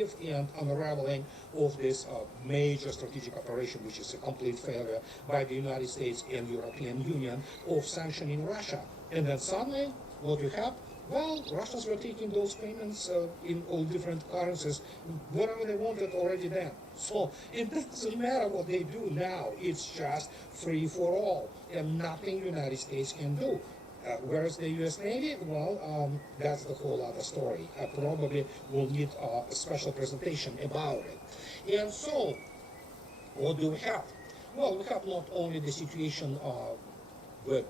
if and unraveling of this major strategic operation, which is a complete failure by the United States and European Union of sanctioning Russia. And then suddenly, what you have? Well, Russians were taking those payments in all different currencies, whatever they wanted already then. So it doesn't matter what they do now. It's just free for all, and nothing the United States can do. Whereas the U.S. Navy, well, that's the whole other story. I probably will need a special presentation about it. And so, what do we have? Well, we have not only the situation with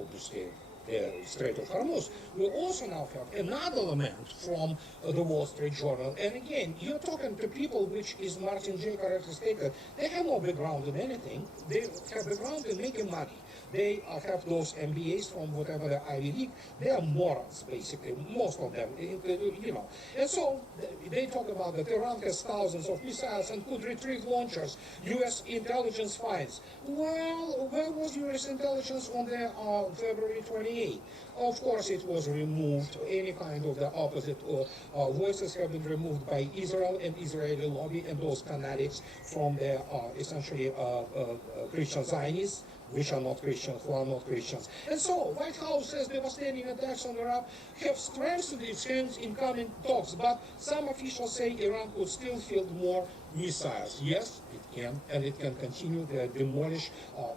obviously the Strait of Hormuz, we also now have another lament from the Wall Street Journal. And again, you're talking to people, which is Martin J. correctly stated, they have no background in anything. They have background in making money. They have those MBAs from whatever the Ivy League. They are morons, basically, most of them, you know. And so they talk about that Iran has thousands of missiles and could retrieve launchers. U.S. intelligence finds. Well, where was U.S. intelligence on the February 28th? Of course, it was removed. Any kind of the opposite voices have been removed by Israel and Israeli lobby and those fanatics from the essentially Christian Zionists, which are not Christians, who are not Christians. And so, White House says devastating attacks on Iraq have strengthened its hands in coming talks, but some officials say Iran could still field more missiles. Yes, it can, and it can continue to demolish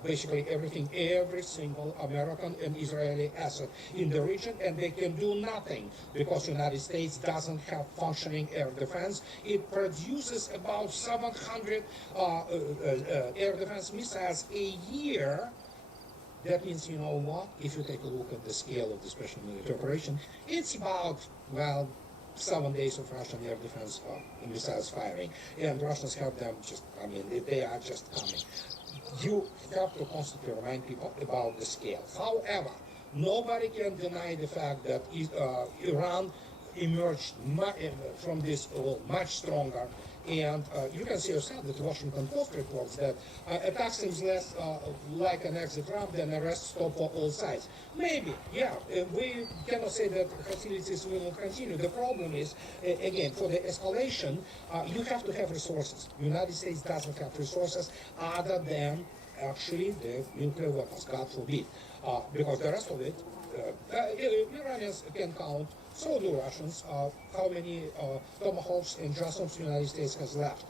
basically everything, every single American and Israeli asset in the region, and they can do nothing because the United States doesn't have functioning air defense. It produces about 700 air defense missiles a year. That means, you know what, if you take a look at the scale of the special military operation, it's about, well, 7 days of Russian air defense missiles firing. And Russians have them just, I mean, they are just coming. You have to constantly remind people about the scale. However, nobody can deny the fact that Iran emerged from this much stronger. And you can see yourself that the Washington Post reports that attack seems less like an exit ramp than a rest stop for all sides. Maybe, yeah, we cannot say that hostilities will not continue. The problem is, again, for the escalation, you have to have resources. The United States doesn't have resources other than actually the nuclear weapons, God forbid. Because the rest of it, Iranians can count, so do Russians, how many Tomahawks and Jassams the United States has left.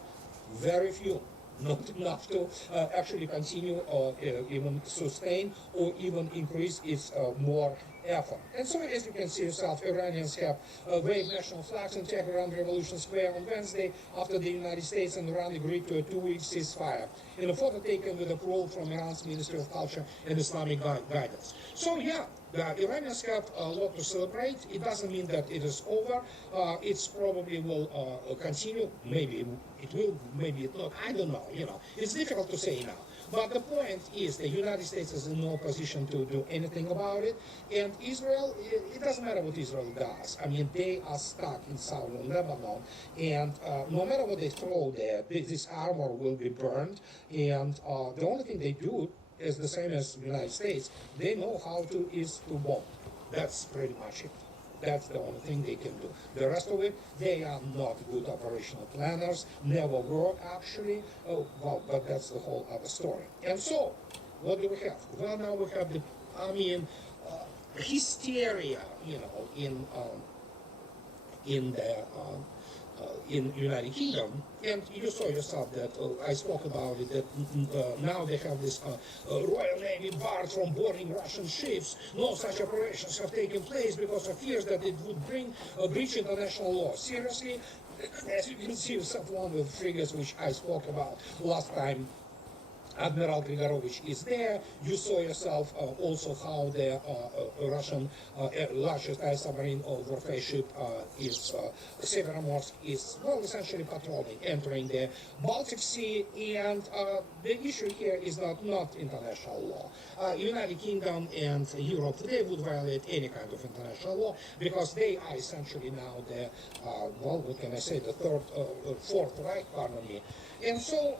Very few. Not enough to actually continue or even sustain or even increase its more effort. And so, as you can see yourself, Iranians have waved national flags in Tehran Revolution Square on Wednesday after the United States and Iran agreed to a 2-week ceasefire, in a photo taken with approval from Iran's Ministry of Culture and Islamic Guidance. So, yeah, the Iranians have a lot to celebrate. It doesn't mean that it is over. It's probably will continue. Maybe it will, maybe it not. I don't know. You know, it's difficult to say now. But the point is the United States is in no position to do anything about it. And Israel, it doesn't matter what Israel does. I mean, they are stuck in southern Lebanon. And no matter what they throw there, this armor will be burned. And the only thing they do is the same as the United States. They know how is to bomb. That's pretty much it. That's the only thing they can do. The rest of it, they are not good operational planners, never were actually. Well, but that's the whole other story. And so, what do we have? Well, now we have the, hysteria, you know, in United Kingdom, and you saw yourself that I spoke about it, that now they have this Royal Navy barred from boarding Russian ships. No such operations have taken place because of fears that it would breach international law. Seriously, as you can see yourself, one of the frigates which I spoke about last time, Admiral Grigorovich is there. You saw yourself also how the Russian largest submarine warfare ship is Severomorsk is, well, essentially patrolling, entering the Baltic Sea. And the issue here is not international law. United Kingdom and Europe, they would violate any kind of international law because they are essentially now the, well, what can I say, the fourth Reich, pardon me. And so,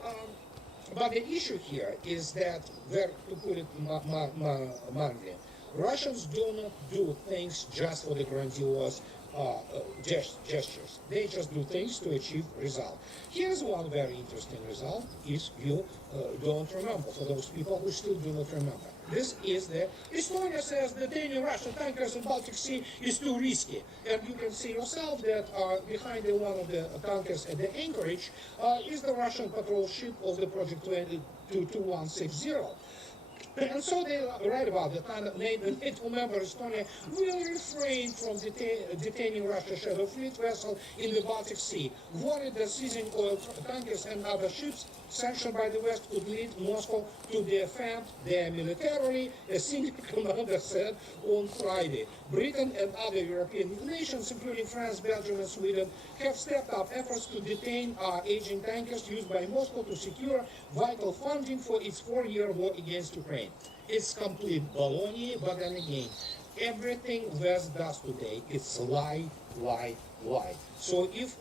but the issue here is that, to put it mildly, Russians do not do things just for the grandiose gestures. They just do things to achieve result. Here's one very interesting result, is you don't remember, for those people who still do not remember. This is the, Estonia says detaining Russian tankers in Baltic Sea is too risky. And you can see yourself that behind one of the tankers at the anchorage is the Russian patrol ship of the Project 2160. And so they write about the NATO member Estonia will refrain from detaining Russia's Shadow Fleet vessel in the Baltic Sea, worried that seizing oil tankers and other ships sanctioned by the West could lead Moscow to defend them militarily, a senior commander said on Friday. Britain and other European nations, including France, Belgium, and Sweden, have stepped up efforts to detain aging tankers used by Moscow to secure vital funding for its 4-year war against Ukraine. It's complete baloney, but then again, everything West does today, it's lie, lie, lie. So if,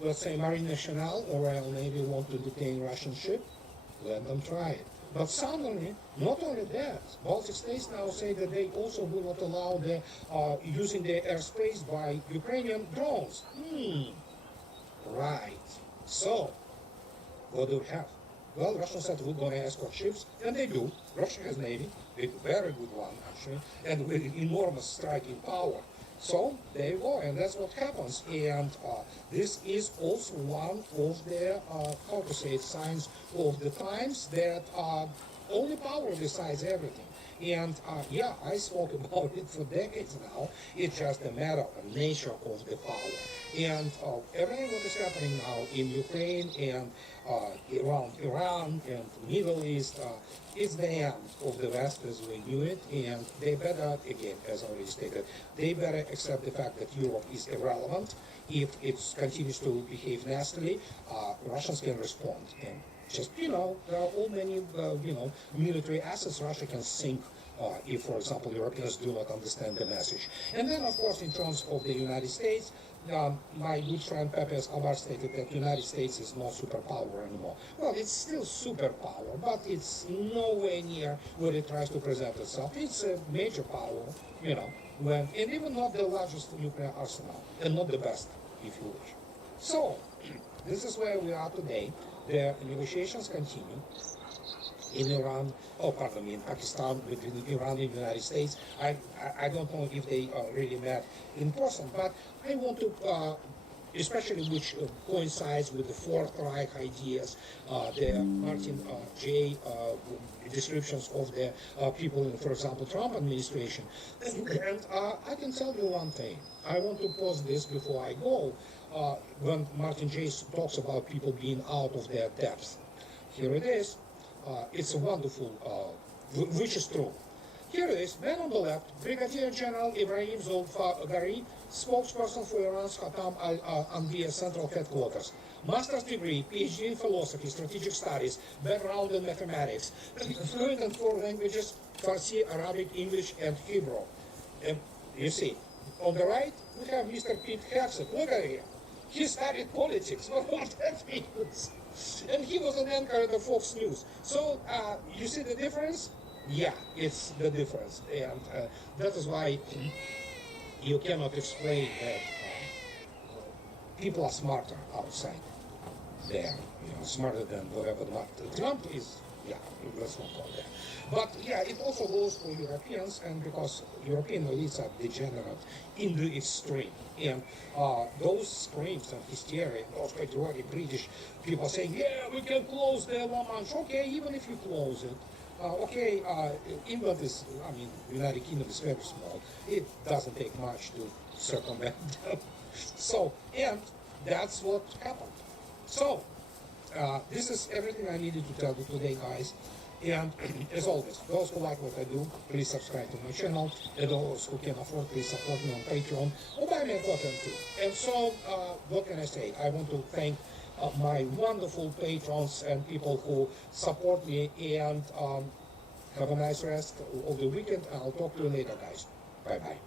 let's say, Marine Nationale or Royal Navy want to detain Russian ship, let them try it. But suddenly, not only that, Baltic states now say that they also will not allow the using their airspace by Ukrainian drones. Right. So, what do we have? Well, Russia said we're going to escort ships, and they do. Russia has Navy, a very good one actually, and with enormous striking power. So there you go, and that's what happens. And this is also one of the, how to say it, signs of the times that only power decides everything. And yeah, I spoke about it for decades now. It's just a matter of nature of the power. And everything what is happening now in Ukraine and around Iran and the Middle East, it's the end of the West as we knew it. And they better, again, as already stated, they better accept the fact that Europe is irrelevant. If it continues to behave nastily, Russians can respond. And just, there are all many, military assets Russia can sink if, for example, Europeans do not understand the message. And then, of course, in terms of the United States, my good friend Pepe Escobar stated that the United States is not superpower anymore. Well, it's still superpower, but it's nowhere near where it tries to present itself. It's a major power, and even not the largest nuclear arsenal, and not the best, if you wish. So, this is where we are today. The negotiations continue in Iran, in Pakistan, between Iran and the United States. I don't know if they really met in person, but I want to, especially which coincides with the Fourth Reich ideas, the Martin J. Descriptions of the people in, for example, Trump administration. And I can tell you one thing. I want to pause this before I go. When Martin J. talks about people being out of their depth. Here it is. It's a wonderful, which is true. Here it is, man on the left, Brigadier General Ibrahim Zolfagari, spokesperson for Iran's Khatam al-Anbiya Central Headquarters. Master's degree, PhD in philosophy, strategic studies, background in mathematics, fluent in 4 languages, Farsi, Arabic, English, and Hebrew. And you see, on the right, we have Mr. Pete Hegseth. Look at him. He studied politics. What that means? And he was an anchor at the Fox News. So, you see the difference? Yeah, it's the difference. And that is why you cannot explain that people are smarter outside there, smarter than whatever. Trump is, let's not go there. But yeah, it also goes for Europeans, and because European elites are degenerate in the extreme. And those screams and hysteria, those patriotic British people saying, yeah, we can close the La Manche. Okay, even if you close it, England is, United Kingdom is very small. It doesn't take much to circumvent them. So, and that's what happened. So, this is everything I needed to tell you today, guys. And as always, those who like what I do, please subscribe to my channel. And those who can afford, please support me on Patreon or buy me a content too. And so, what can I say? I want to thank my wonderful patrons and people who support me. And have a nice rest of the weekend. I'll talk to you later, guys. Bye-bye.